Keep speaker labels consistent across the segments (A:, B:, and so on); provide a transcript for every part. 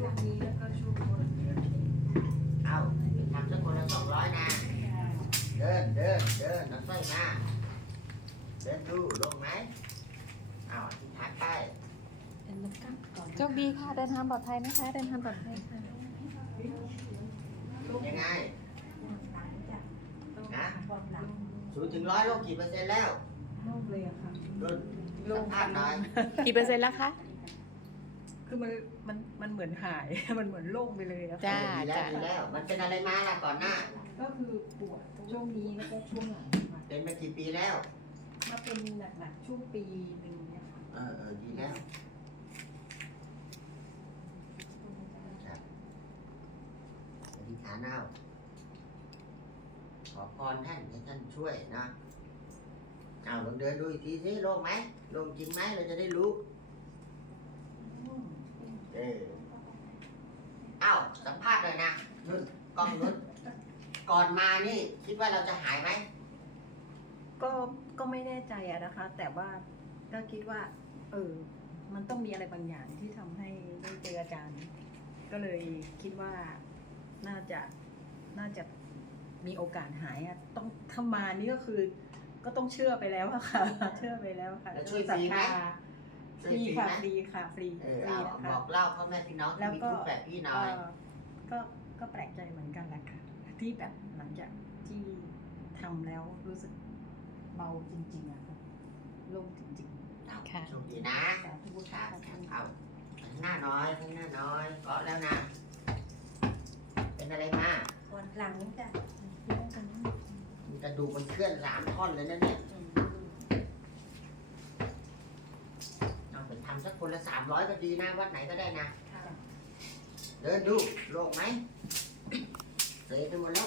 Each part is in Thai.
A: ช่วงนี้แล้วก็ช่วงต้นเดือน
B: เอาทำสักคนละ200นะเดินน้ำส้อยมาเดินดูลงไหมเอาอธิษฐานไป
C: โชคดีค่ะ เดินทางปลอดภัยนะคะ เดินทางปลอดภัยค่ะ
B: ยังไงนะ0 ถึง 100ลงกี่เปอร์เซ็นต์แล้ว
A: โล่งเลยอะค่ะ
B: รุ่นสัมภาษณ์หน่อย
C: กี่เปอร์เซ็นต์แล้วคะ
A: คือมันเหมือนหาย มันเหมือนโล่งไปเลยอะ
C: จ้า
B: ดีแล้วมันเป็นอะไรมาล่ะก่อนหน้า
A: ก็คือปวดช่วงนี้แล้วก็ช่วงหลังค่ะ
B: เป็นมากี่ปีแล้ว
A: มาเป็นหนักๆช่วงปีหนึ่งเนี่ยค่ะ
B: ดีแล้วครับอธิษฐานเอาขอพรท่านให้ท่านช่วยนะเอาลองเดินดูอีกทีสิโล่งไหมโล่งจริงไหมเราจะได้รู้เอ้าสัมภาษณ์เลยนะนุ่นกล้องนุ่นก่อนมานี่คิดว่าเราจะหายไหม
A: ก็ไม่แน่ใจอะนะคะ แต่ว่าก็คิดว่า มันต้องมีอะไรบางอย่างที่ทำให้ได้เจออาจารย์ ก็เลยคิดว่าน่าจะมีโอกาสหายอะต้องถ้ามานี่ก็คือ ก็ต้องเชื่อไปแล้วอะค่ะ เชื่อไปแล้วค่ะ
B: แล้วช่วยฟรีไหม
A: ฟรีค่ะฟรีค่ะฟรี
B: เอา
A: นะคะ
B: บอกเล่าพ่อแม่พี่น้องที่มีทุกข์แบบพี่หน่อย
A: ก็แปลกใจเหมือนกันแหละค่ะ ที่แบบหลังจากที่ทำแล้วรู้สึกเบาจริงๆอะค่ะโล่งจริงๆ
C: ค่ะ
B: โชคดีนะ
A: สาธุ
B: ค
A: ค่ะ
B: รับเอาข้างหน้าน้อยข้างหน้าน้อยเกาะแล้วนะ เป็นอะไรมา
A: ปวดหลังจ้ะ
B: กระดูกมันเคลื่อน3 ท่อนเลยนะเนี่ยเอาไปทำสักคนละ300ก็ดีนะวัดไหนก็ได้นะ เดินดูโล่งไหมเสยไปหมดแล้ว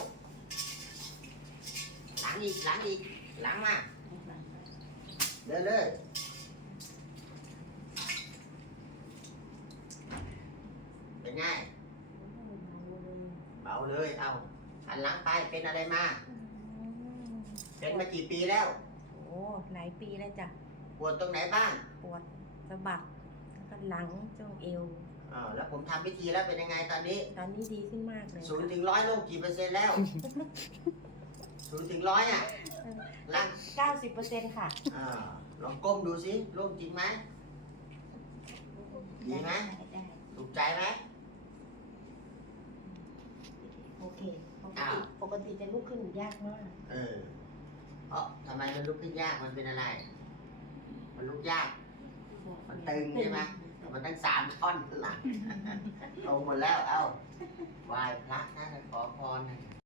B: หลังอีกหลังมาเดินเลยเป็นไงเบาเลยเอาหันหลังไปเป็นอะไรมาเป็นมากี่ปีแล้ว
D: โอ้หลายปีแล้วจ้ะ
B: ปวดตรงไหนบ้าง
D: ปวดสะบักแล้วก็หลังช่วงเอว
B: แล้วผมทำพิธีแล้วเป็นยังไงตอนนี้
D: ตอนนี้ดีขึ้นมากเลย
B: 0 ถึง 100ลงกี่เปอร์เซ็นต์แล้ว0 ถึง 100อ่ะล่าง
D: 90%ค่ะ
B: ลองก้มดูสิโล่งจริงไหมดีไหม
D: ได้
B: ถูกใจไหม
D: โอเคปกติจะลุกขึ้นยากมาก
B: ทำไมมันลุกขึ้นยากมันเป็นอะไร มันลุกยาก มันตึงใช่ไหมมันตั้ง3 ท่อนหลัง เอาหมดแล้ว เอาไหว้พระนะขอพรนะ